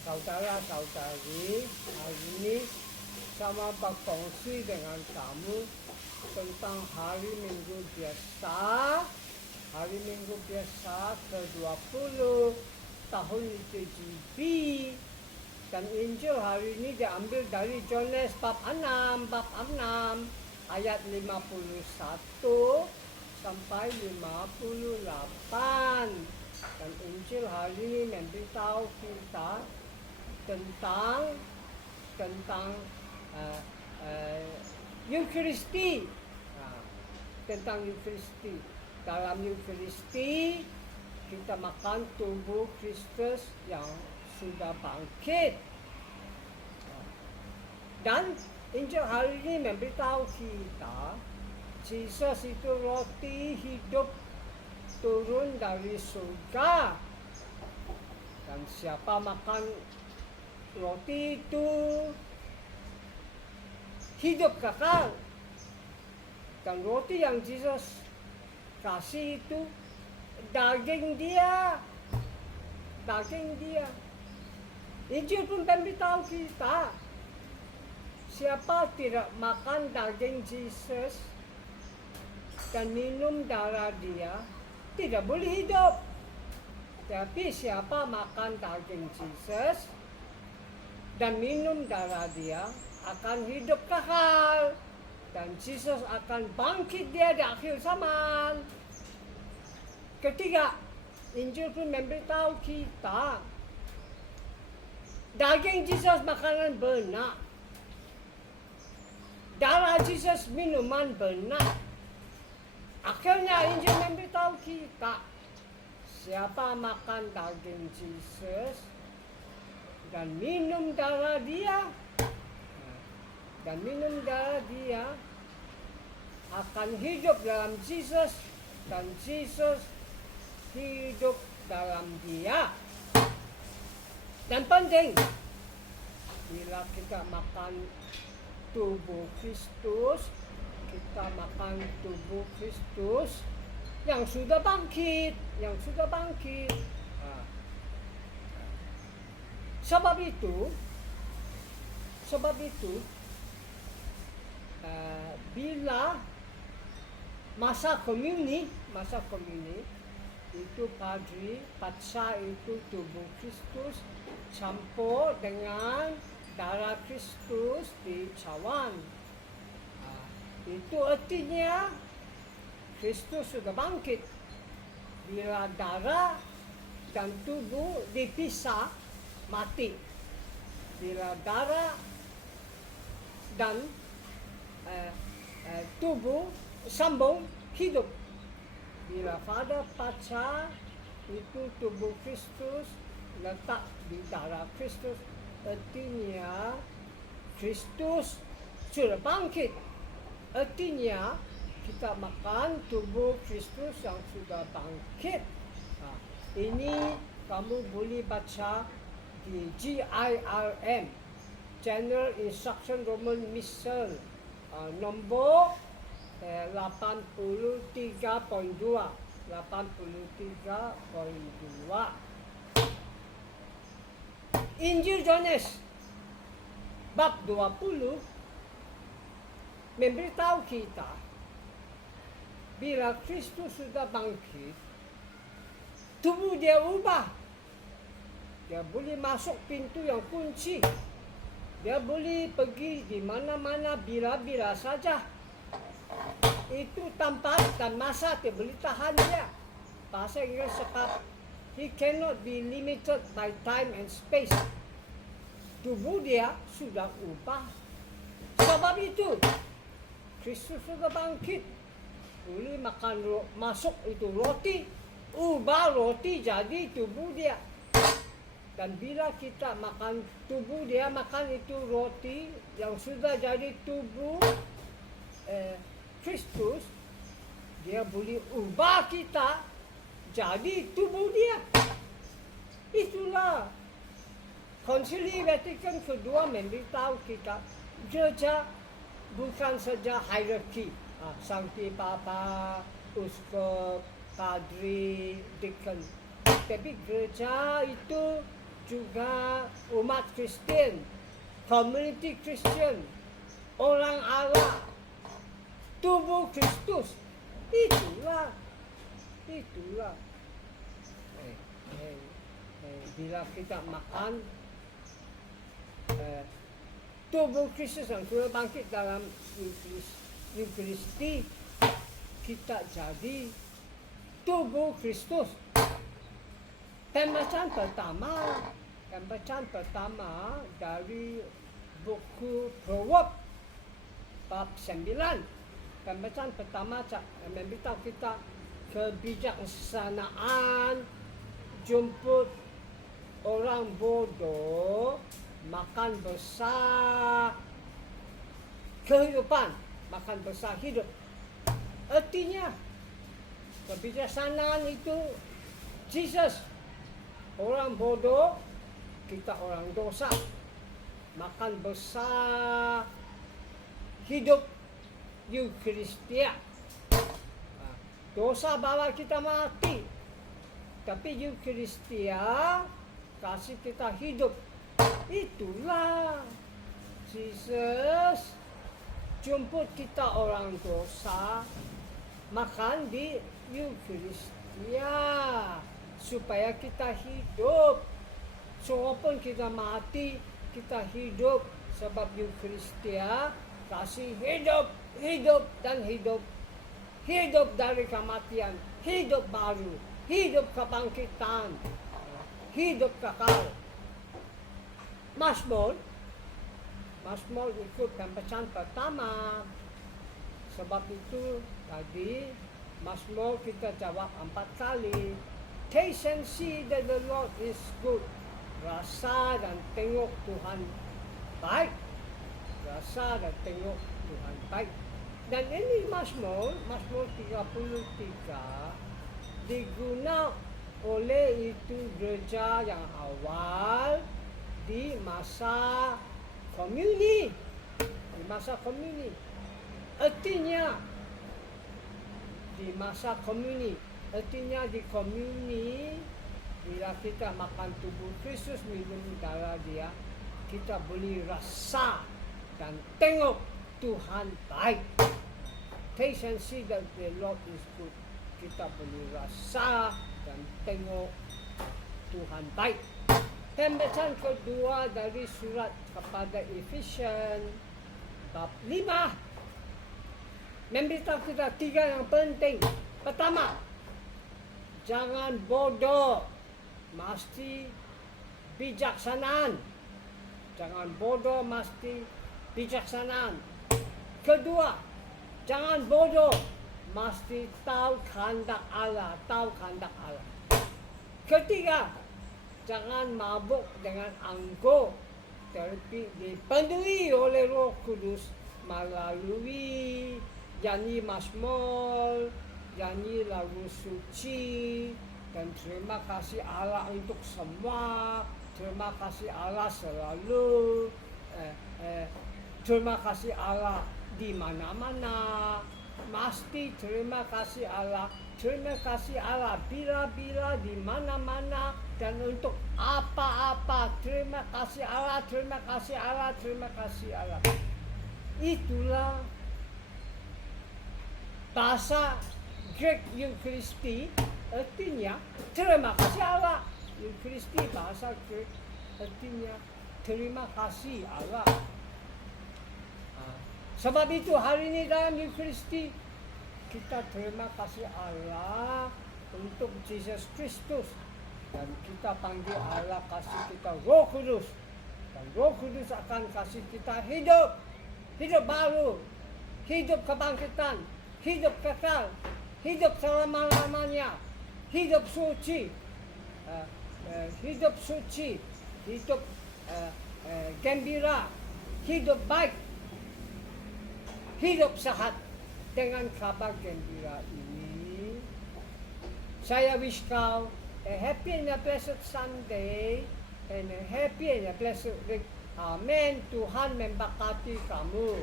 Saudara-saudari, hari ini sama berkongsi dengan kamu tentang hari Minggu biasa, hari Minggu biasa ke-20 tahun TGB. Dan Injil hari ini diambil dari Yohanes bab 6 ayat 51 sampai 58. Dan Injil hari ini memberitahu kita tentang Eukaristi. Tentang Eukaristi. Dalam Eukaristi kita makan tubuh Kristus yang sudah bangkit. Dan Injil hari ini memberitahu kita Yesus itu roti hidup turun dari surga. Dan siapa makan roti itu hidup kekal. Dan roti yang Yesus kasih itu daging dia. Injil pun memberitahu kita, siapa tidak makan daging Yesus dan minum darah dia tidak boleh hidup. Tapi siapa makan daging Yesus dan minum darah dia akan hidup kekal. Dan Yesus akan bangkit dia di akhir zaman. Ketiga, Injil pun memberitahu kita, daging Yesus makanan benar, darah Yesus minuman benar. Akhirnya Injil memberitahu kita, siapa makan daging Yesus dan minum darah dia, akan hidup dalam Yesus dan Yesus hidup dalam dia. Dan penting, bila kita makan tubuh Kristus, kita makan tubuh Kristus yang sudah bangkit. Sebab itu, bila masa komuni itu padri patsa itu tubuh Kristus campur dengan darah Kristus di cawan. Itu artinya Kristus sudah bangkit. Bila darah dan tubuh dipisah, mati. Bila darah dan tubuh sambung, hidup. Bila pada pacar itu tubuh Kristus letak di darah Kristus, artinya Kristus sudah bangkit. Artinya kita makan tubuh Kristus yang sudah bangkit. Ini kamu boleh baca di GIRM, General Instruction Roman Missal, nombor 83.2. Injil Yohanes bab 20 memberitahu kita, bila Kristus sudah bangkit, tubuh dia ubah. Dia boleh masuk pintu yang kunci. Dia boleh pergi di mana-mana bila-bila saja. Itu tempat dan masa dia boleh tahan dia. Bahasa Inggeris cakap, he cannot be limited by time and space. Tubuh dia sudah ubah. Sebab itu, Kristus sudah bangkit. Boleh makan masuk itu roti, ubah roti jadi tubuh dia. Dan bila kita makan tubuh dia, makan itu roti yang sudah jadi tubuh Kristus, dia boleh ubah kita jadi tubuh dia. Itulah Konsili Vatikan kedua memberitahu kita, gereja bukan saja hierarki, Sankti Papa, Uskup, Padri, Deacon. Tapi gereja itu juga umat Kristen, community Kristen, orang Allah, tubuh Kristus. Itulah. Bila kita makan tubuh Kristus yang sudah bangkit dalam Eucharisti, kita jadi tubuh Kristus. Pembacaan pertama dari buku Prolog bab 9. Pembacaan pertama memberitahu kita kebijaksanaan jemput orang bodoh, makan besar kehidupan, makan besar hidup. Artinya kebijaksanaan itu Jesus, orang bodoh, kita orang dosa, makan besar hidup Eucharistia. Dosa bawa kita mati, tapi Eucharistia kasih kita hidup. Itulah Jesus jemput kita orang dosa makan di Eucharistia supaya kita hidup. Walaupun kita mati, kita hidup sebab Eucharistia kasih hidup, hidup dan hidup. Hidup dari kematian, hidup baru, hidup kebangkitan, hidup kekal. Mazmur ikut pembacaan pertama. Sebab itu tadi Mazmur kita jawab 4 kali. Taste and see that the Lord is good. Rasa dan tengok Tuhan baik. Rasa dan tengok Tuhan baik. Dan ini Mazmur 33 diguna oleh itu gereja yang awal di masa komuni. Artinya di komuni bila kita makan tubuh Kristus, minum darah Dia, kita boleh rasa dan tengok Tuhan baik. Taste and see that the Lord is good. Kita boleh rasa dan tengok Tuhan baik. Pembacaan kedua dari surat kepada Efesian bab 5 memberitahu kita 3 yang penting. Pertama, jangan bodoh, mesti bijaksanaan. Jangan bodoh, mesti bijaksanaan. Kedua, jangan bodoh, mesti tahu kehendak Allah. Ketiga, jangan mabuk dengan anggur, tetapi dipenuhi oleh Roh Kudus melalui nyanyi Mazmur, nyanyi lagu suci, dan terima kasih Allah untuk semua. Terima kasih Allah selalu. Terima kasih Allah di mana-mana. Mesti terima kasih Allah. Terima kasih Allah bila-bila di mana-mana dan untuk apa-apa. Terima kasih Allah, terima kasih Allah, terima kasih Allah. Itulah bahasa Greek Eucharisti, artinya terima kasih Allah. Eucharisti bahasa Greek artinya terima kasih Allah. Sebab itu hari ini dalam Eucharisti kita terima kasih Allah untuk Jesus Kristus, dan kita panggil Allah kasih kita Roh Kudus, dan Roh Kudus akan kasih kita hidup baru, hidup kebangkitan, hidup kekal, hidup selama-lamanya, hidup suci, hidup gembira, hidup baik, hidup sehat. Dengan kabar gembira ini, saya wish kau a happy and a blessed Sunday and a happy and a blessed week. Amen. Tuhan memberkati kamu.